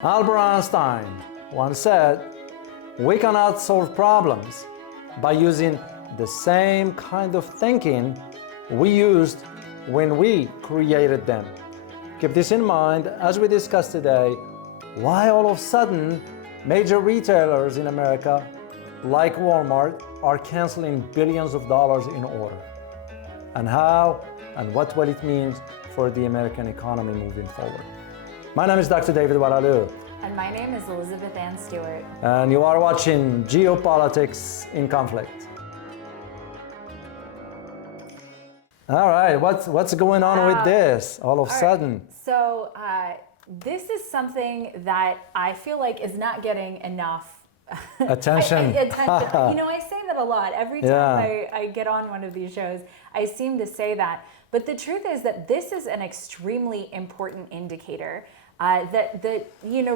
Albert Einstein once said, "We cannot solve problems by using the same kind of thinking we used when we created them." Keep this in mind as we discuss today why all of a sudden major retailers in America, like Walmart, are canceling billions of dollars in order, and how and what will it mean for the American economy moving forward. My name is Dr. David Walalu. And my name is Elizabeth Ann Stewart. And you are watching Geopolitics in Conflict. All right, what's going on with this all of a sudden? Right. So this is something that I feel like is not getting enough attention. Attention. You know, I say that a lot. Every time I get on one of these shows, I seem to say that. But the truth is that this is an extremely important indicator that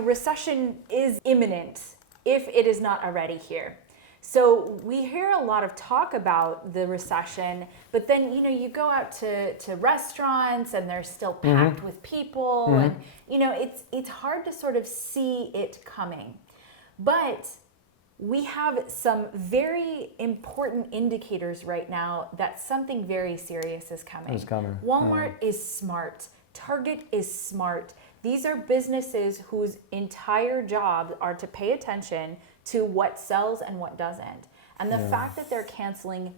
recession is imminent if it is not already here. So we hear a lot of talk about the recession, but then you go out to restaurants and they're still packed with people, and it's hard to sort of see it coming. But we have some very important indicators right now that something very serious is coming. Walmart is smart. Target is smart. These are businesses whose entire job are to pay attention to what sells and what doesn't. And the fact that they're canceling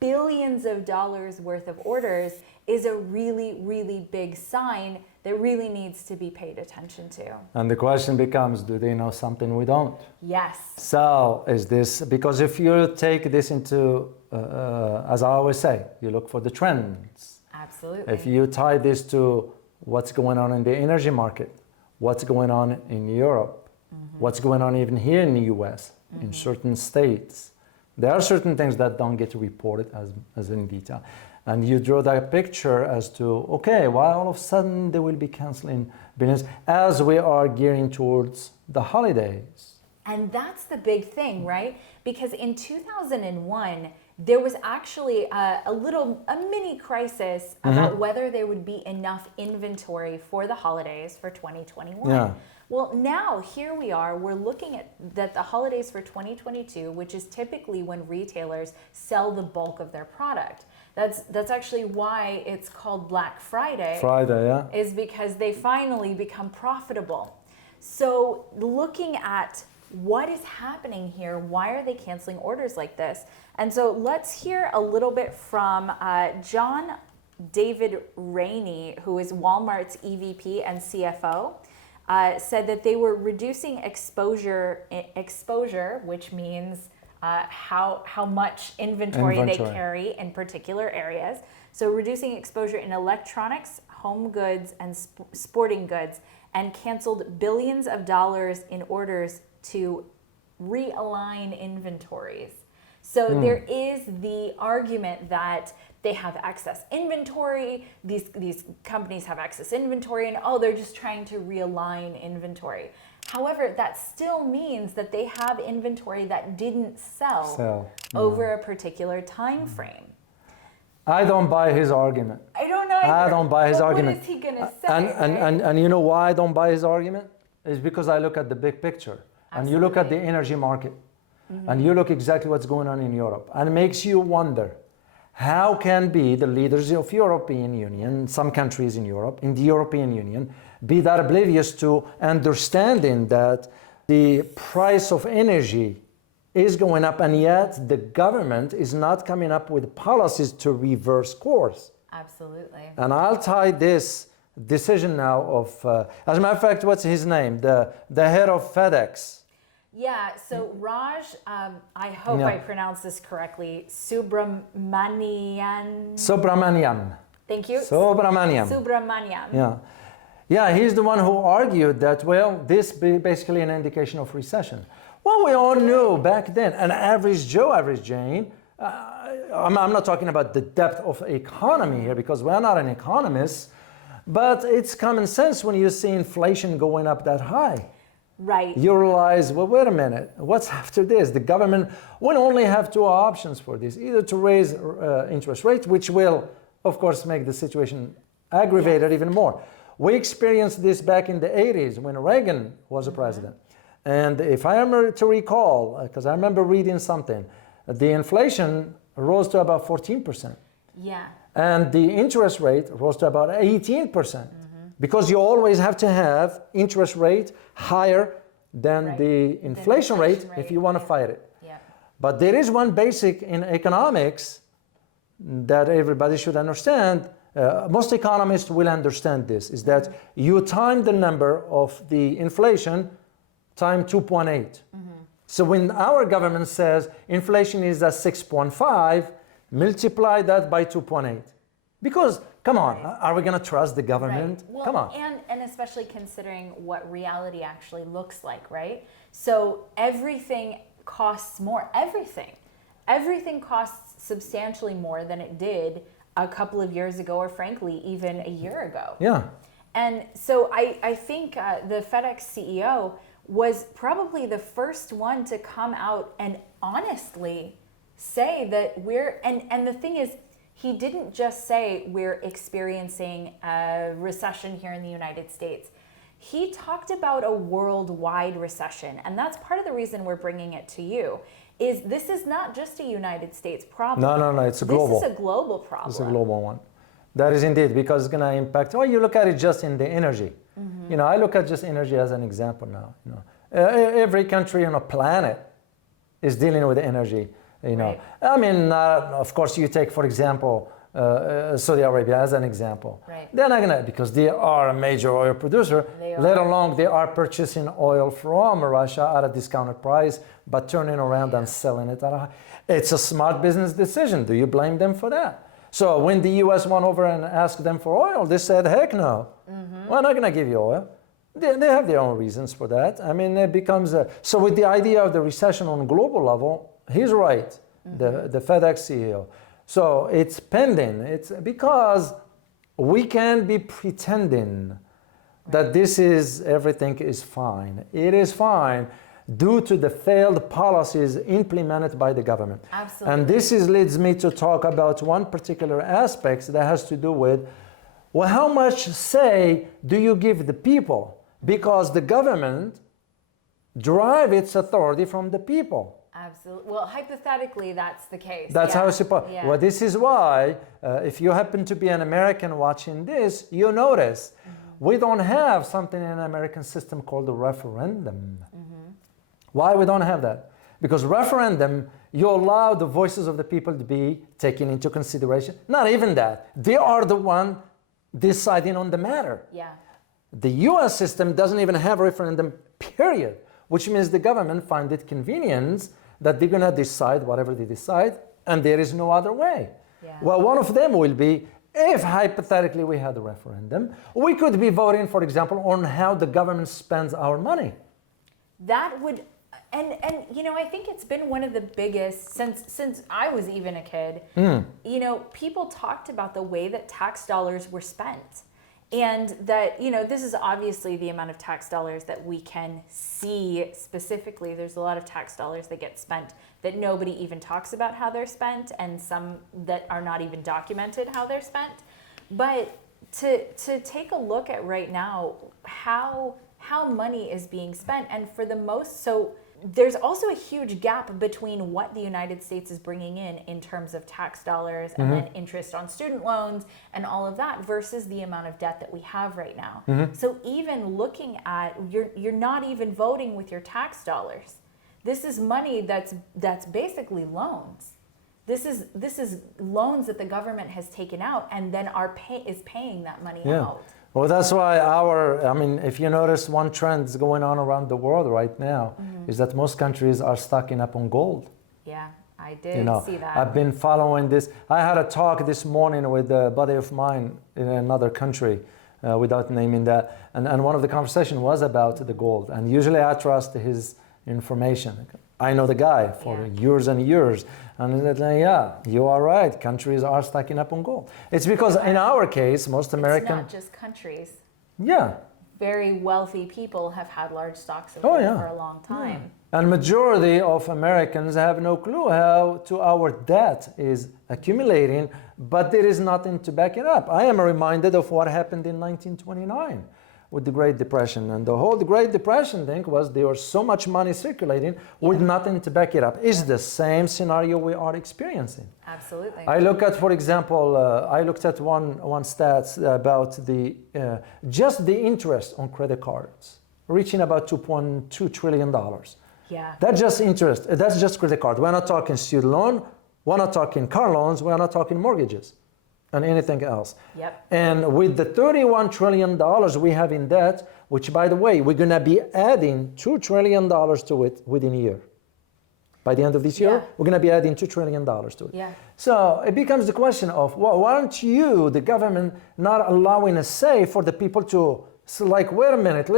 billions of dollars worth of orders is a really, really big sign that really needs to be paid attention to. And the question becomes, do they know something we don't? Yes. So is this, because if you take this into, as I always say, you look for the trends. Absolutely. If you tie this to what's going on in the energy market, what's going on in Europe, what's going on even here in the US, in certain states, there are certain things that don't get reported as in detail. And you draw that picture as to, okay, why all of a sudden they will be canceling billions as we are gearing towards the holidays. And that's the big thing, right? Because in 2001, there was actually a mini crisis about whether there would be enough inventory for the holidays for 2021. Yeah. Well, now here we are, we're looking at the holidays for 2022, which is typically when retailers sell the bulk of their product. That's actually why it's called Black Friday. Is because they finally become profitable. So looking at what is happening here, why are they canceling orders like this? And so let's hear a little bit from John David Rainey, who is Walmart's EVP and CFO, said that they were reducing exposure, which means how much inventory they carry in particular areas. So reducing exposure in electronics, home goods, and sporting goods, and canceled billions of dollars in orders to realign inventories. So there is the argument that they have excess inventory, these companies have excess inventory, and they're just trying to realign inventory. However, that still means that they have inventory that didn't sell over a particular time frame. I don't buy his argument. I don't know either. I don't buy his argument. What is he going to say? And you know why I don't buy his argument? It's because I look at the big picture. Absolutely. And you look at the energy market. And you look exactly what's going on in Europe. And it makes you wonder, how can be the leaders of European Union, some countries in Europe, in the European Union, be that oblivious to understanding that the price of energy is going up, and yet the government is not coming up with policies to reverse course. Absolutely. And I'll tie this decision now of, as a matter of fact, what's his name? The head of FedEx. Yeah, so Raj, I hope I pronounced this correctly, Subramanian. Thank you. Subramanian. Yeah, he's the one who argued that, well, this be basically an indication of recession. Well, we all knew back then, an average Joe, average Jane, I'm not talking about the depth of economy here because we're not an economist, but it's common sense when you see inflation going up that high. Right. You realize, well, wait a minute, what's after this? The government will only have two options for this, either to raise interest rates, which will, of course, make the situation aggravated even more, We experienced this back in the 80s when Reagan was a president. And if I am to recall, because I remember reading something, the inflation rose to about 14%. Yeah. And the interest rate rose to about 18%. Because you always have to have interest rate higher than the inflation rate if you want to fight it. Yeah. But there is one basic in economics that everybody should understand. Most economists will understand this, is that you time the number of the inflation time 2.8. So when our government says inflation is at 6.5, multiply that by 2.8. Because, come on, are we going to trust the government? Well, Come on. And especially considering what reality actually looks like, right? So everything costs more. Everything costs substantially more than it did a couple of years ago, or frankly, even a year ago. Yeah. And so I think the FedEx CEO was probably the first one to come out and honestly say that and the thing is, he didn't just say we're experiencing a recession here in the United States. He talked about a worldwide recession, and that's part of the reason we're bringing it to you. Is this is not just a United States problem. No, it's a global. This is a global problem. It's a global one. That is indeed, because it's going to impact. Well, you look at it just in the energy. I look at just energy as an example now. Every country on a planet is dealing with energy. Right. I mean, of course, you take, for example, Saudi Arabia as an example. Right. They're not gonna, because they are a major oil producer, let alone they are purchasing oil from Russia at a discounted price, but turning around and selling it at a high. It's a smart business decision. Do you blame them for that? So when the US went over and asked them for oil, they said, heck no, we're not gonna give you oil. They have their own reasons for that. I mean, it becomes so with the idea of the recession on a global level, he's right, the FedEx CEO. So it's pending. It's because we can't be pretending that this is, everything is fine. It is fine due to the failed policies implemented by the government. Absolutely. And this leads me to talk about one particular aspect that has to do with, well, how much say do you give the people? Because the government derives its authority from the people. Absolutely. Well, hypothetically, that's the case. That's how it's supposed. Yeah. Well, this is why, if you happen to be an American watching this, you notice we don't have something in an American system called a referendum. Why we don't have that? Because referendum, you allow the voices of the people to be taken into consideration. Not even that. They are the one deciding on the matter. Yeah. The US system doesn't even have a referendum, period, which means the government finds it convenient that they're going to decide whatever they decide, and there is no other way. Yeah. Well, one of them will be, if hypothetically we had a referendum, we could be voting, for example, on how the government spends our money. That would, and I think it's been one of the biggest, since I was even a kid, people talked about the way that tax dollars were spent. And that, this is obviously the amount of tax dollars that we can see specifically. There's a lot of tax dollars that get spent that nobody even talks about how they're spent, and some that are not even documented how they're spent. But to take a look at right now how money is being spent, and for the most, so there's also a huge gap between what the United States is bringing in terms of tax dollars and then interest on student loans and all of that versus the amount of debt that we have right now. So even looking at, you're not even voting with your tax dollars. This is money that's basically loans. This is loans that the government has taken out and then is paying that money out. Well, that's why if you notice one trend that's going on around the world right now is that most countries are stocking up on gold. Yeah, I did see that. I've been following this. I had a talk this morning with a buddy of mine in another country, without naming that, and one of the conversations was about the gold. And usually I trust his information. I know the guy for years and years. And you are right. Countries are stacking up on gold. It's because in our case, most American... It's not just countries. Yeah. very wealthy people have had large stocks of Oh, gold yeah. for a long time. And majority of Americans have no clue how to our debt is accumulating, but there is nothing to back it up. I am reminded of what happened in 1929 with the Great Depression. And the whole Great Depression thing was there was so much money circulating with nothing to back it up. It's the same scenario we are experiencing. Absolutely. I look at, for example, I looked at one stats about the just the interest on credit cards, reaching about $2.2 trillion. Yeah. That's just interest. That's just credit card. We're not talking student loan. We're not talking car loans. We're not talking mortgages and anything else. Yep. And with the $31 trillion we have in debt, which, by the way, we're going to be adding $2 trillion to it within a year. By the end of this year, Yeah. we're going to be adding $2 trillion to it. Yeah. So it becomes the question of, well, why aren't you, the government, not allowing a say for the people to, so like, wait a minute,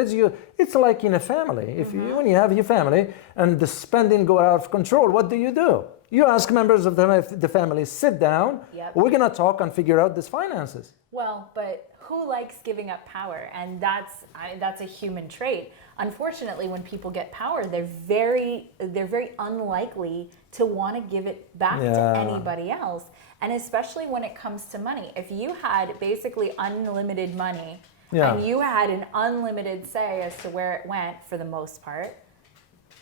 it's like in a family. If you, when you have your family and the spending go out of control, what do? You ask members of the family, sit down, Yep. we're going to talk and figure out these finances. Well, but who likes giving up power? And that's a human trait. Unfortunately, when people get power, they're very unlikely to want to give it back to anybody else. And especially when it comes to money. If you had basically unlimited money and you had an unlimited say as to where it went for the most part,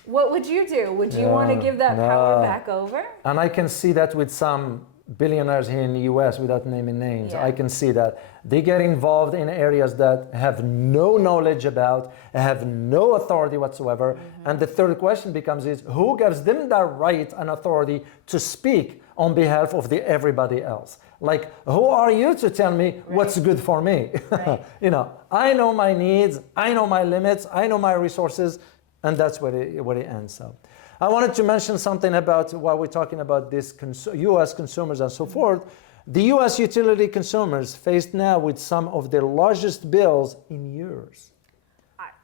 what would you do? Would you want to give that power back over? And I can see that with some billionaires here in the US, without naming names. Yeah. I can see that they get involved in areas that have no knowledge about, have no authority whatsoever. And the third question becomes is, who gives them the right and authority to speak on behalf of everybody else? Like, who are you to tell me what's good for me? Right. You know, I know my needs, I know my limits, I know my resources, and that's where it ends. So I wanted to mention something about while we're talking about this U.S. consumers and so forth. The U.S. utility consumers faced now with some of their largest bills in years.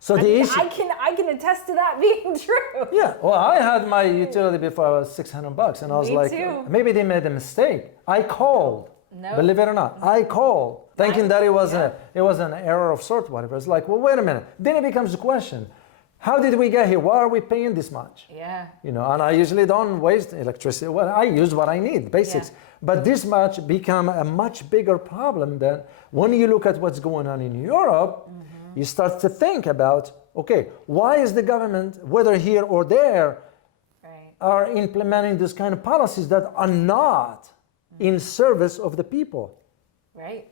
So the issue, I can attest to that being true. yeah, well, I had my utility before I was $600, and I was Me like, too. maybe they made a mistake. I called. No. Believe it or not, I called, thinking that it was an error of sort, whatever. It's like, well, wait a minute. Then it becomes a question. How did we get here? Why are we paying this much? Yeah. You know, and I usually don't waste electricity. Well, I use what I need, basics. Yeah. But this much become a much bigger problem than when you look at what's going on in Europe, you start to think about, okay, why is the government, whether here or there, are implementing this kind of policies that are not in service of the people? Right.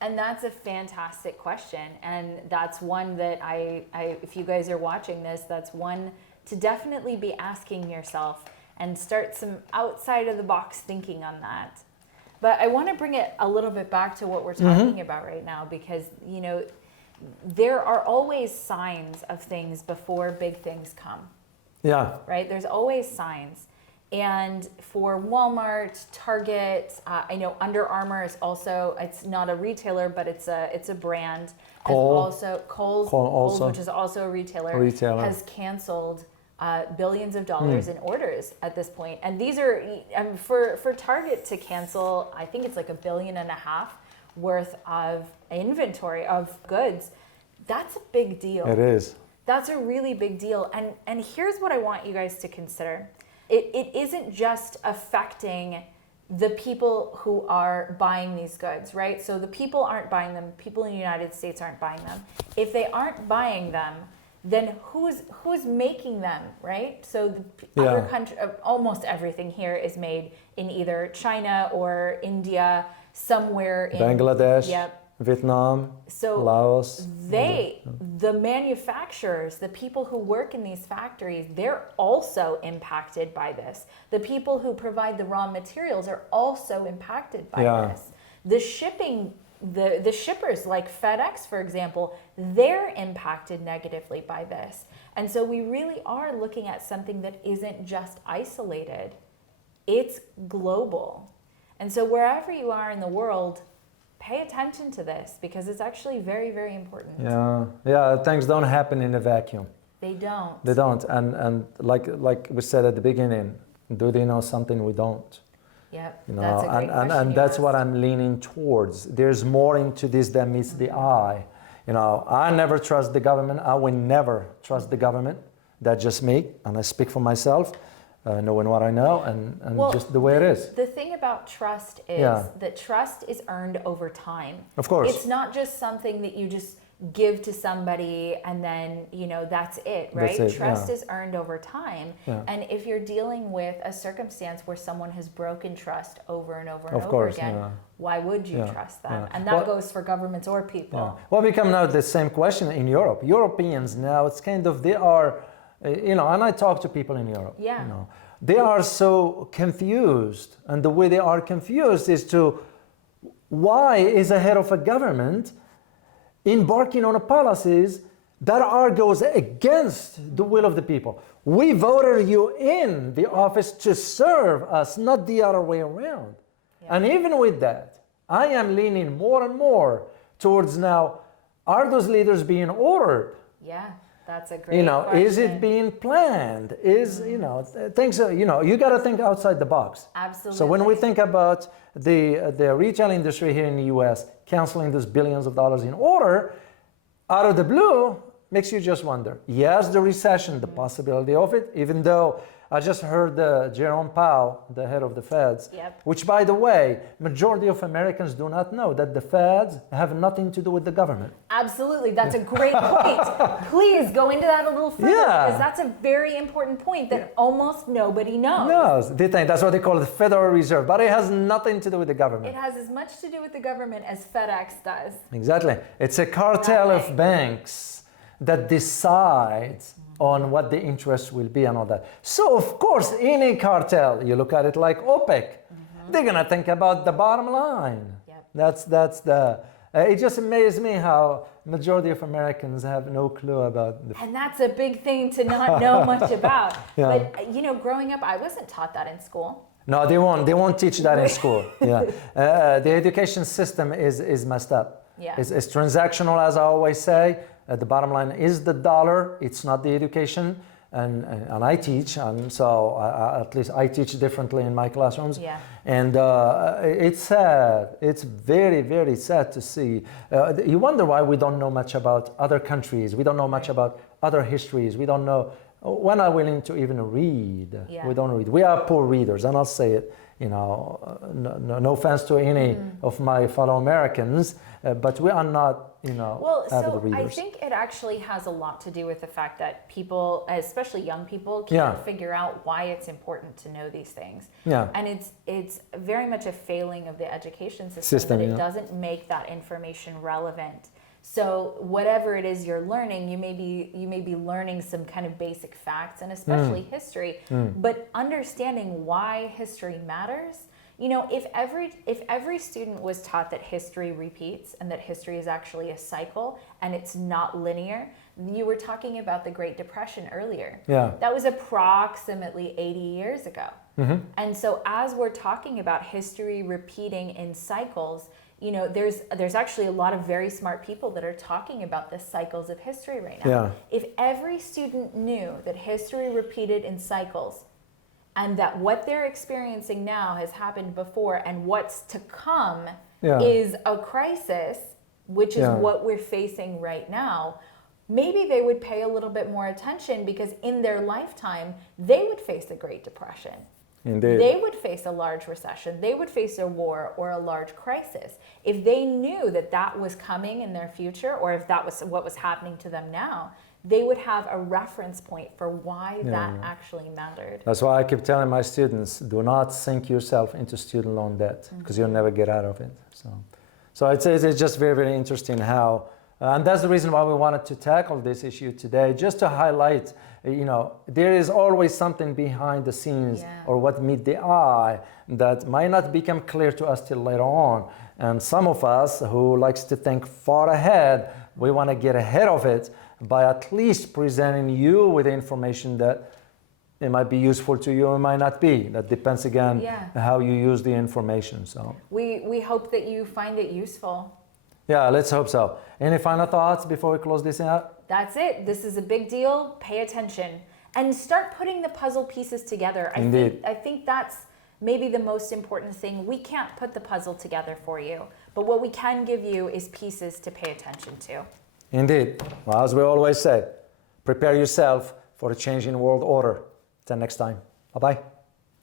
And that's a fantastic question. And that's one that I if you guys are watching this, that's one to definitely be asking yourself and start some outside of the box thinking on that. But I want to bring it a little bit back to what we're talking about right now, because, you know, there are always signs of things before big things come. Yeah. Right? There's always signs. And for Walmart, Target, I know Under Armour is also, it's not a retailer, but it's a brand. Kohl's, which is also a retailer. Has canceled billions of dollars in orders at this point. And these are, for Target to cancel, I think it's like $1.5 billion worth of inventory of goods. That's a big deal. It is. That's a really big deal. And here's what I want you guys to consider. It isn't just affecting the people who are buying these goods, right? So the people aren't buying them. People in the United States aren't buying them. If they aren't buying them, then who's making them, right? So the other country, almost everything here is made in either China or India, somewhere in Bangladesh. Yep. Vietnam, so Laos. The manufacturers, the people who work in these factories, they're also impacted by this. The people who provide the raw materials are also impacted by this. The shipping, the shippers like FedEx, for example, they're impacted negatively by this. And so we really are looking at something that isn't just isolated. It's global. And so wherever you are in the world, pay attention to this, because it's actually very, very important. Yeah, things don't happen in a vacuum. They don't. They don't. And like we said at the beginning, do they know something we don't? Yep. You know, that's a great question and you that's asked. what I'm leaning towards. There's more into this than meets the eye. I never trust the government. I will never trust the government. That's just me, and I speak for myself, knowing what I know, and just the way it is. The thing about trust is that trust is earned over time. Of course. It's not just something that you just give to somebody and then, that's it, right? That's it, trust is earned over time. Yeah. And if you're dealing with a circumstance where someone has broken trust over and over and Of over course, again, why would you trust them? And that goes for governments or people. Well, we come now to the same question in Europe. Europeans now, it's kind of, they are, and I talk to people in Europe. Yeah. They are so confused, and the way they are confused is why is a head of a government embarking on policies that goes against the will of the people. We voted you in the office to serve us, not the other way around. Yeah. And even with that, I am leaning more and more towards now, are those leaders being ordered? Yeah. That's a great question. Is it being planned? Is, things, you got to think outside the box. Absolutely. So when we think about the retail industry here in the US canceling those billions of dollars in order, out of the blue, makes you just wonder. Yes, the recession, the possibility of it, even though I just heard Jerome Powell, the head of the Feds, which, by the way, majority of Americans do not know that the Feds have nothing to do with the government. Absolutely. That's a great point. Please go into that a little further, because that's a very important point that almost nobody knows. No, they think that's what they call the Federal Reserve, but it has nothing to do with the government. It has as much to do with the government as FedEx does. Exactly. It's a cartel of banks that decides on what the interest will be and all that. So, of course, in a cartel, you look at it like OPEC, they're going to think about the bottom line. Yep. That's the... it just amazes me how majority of Americans have no clue about and that's a big thing to not know much about. But, growing up, I wasn't taught that in school. No, they won't teach that in school. The education system is messed up. Yeah. It's transactional, as I always say. The bottom line is the dollar. It's not the education, and I teach, and so at least I teach differently in my classrooms. Yeah. And it's sad. It's very, very sad to see. You wonder why we don't know much about other countries. We don't know much about other histories. We don't know. We're not willing to even read. Yeah. We don't read. We are poor readers, and I'll say it. No offense to any of my fellow Americans, but we are not, avid readers. I think it actually has a lot to do with the fact that people, especially young people, can't figure out why it's important to know these things. Yeah. And it's very much a failing of the education system that it doesn't make that information relevant. So whatever it is you're learning, you may be learning some kind of basic facts, and especially history, but understanding why history matters. If every student was taught that history repeats and that history is actually a cycle and it's not linear. You were talking about the Great Depression earlier. Yeah. That was approximately 80 years ago. Mm-hmm. And so as we're talking about history repeating in cycles, there's actually a lot of very smart people that are talking about the cycles of history right now. Yeah. If every student knew that history repeated in cycles and that what they're experiencing now has happened before and what's to come is a crisis, which is what we're facing right now, maybe they would pay a little bit more attention, because in their lifetime, they would face the Great Depression. Indeed. They would face a large recession. They would face a war or a large crisis. If they knew that was coming in their future, or if that was what was happening to them now, they would have a reference point for why that actually mattered. That's why I keep telling my students, do not sink yourself into student loan debt, because you'll never get out of it. So it's just very, very interesting how, and that's the reason why we wanted to tackle this issue today, just to highlight, there is always something behind the scenes or what meet the eye that might not become clear to us till later on. And some of us who likes to think far ahead, we want to get ahead of it by at least presenting you with information that it might be useful to you or might not be. That depends again how you use the information. So we hope that you find it useful. Yeah, let's hope so. Any final thoughts before we close this out? That's it. This is a big deal. Pay attention and start putting the puzzle pieces together. I think that's maybe the most important thing. We can't put the puzzle together for you, but what we can give you is pieces to pay attention to. Indeed. Well, as we always say, prepare yourself for a changing world order. Till next time. Bye-bye.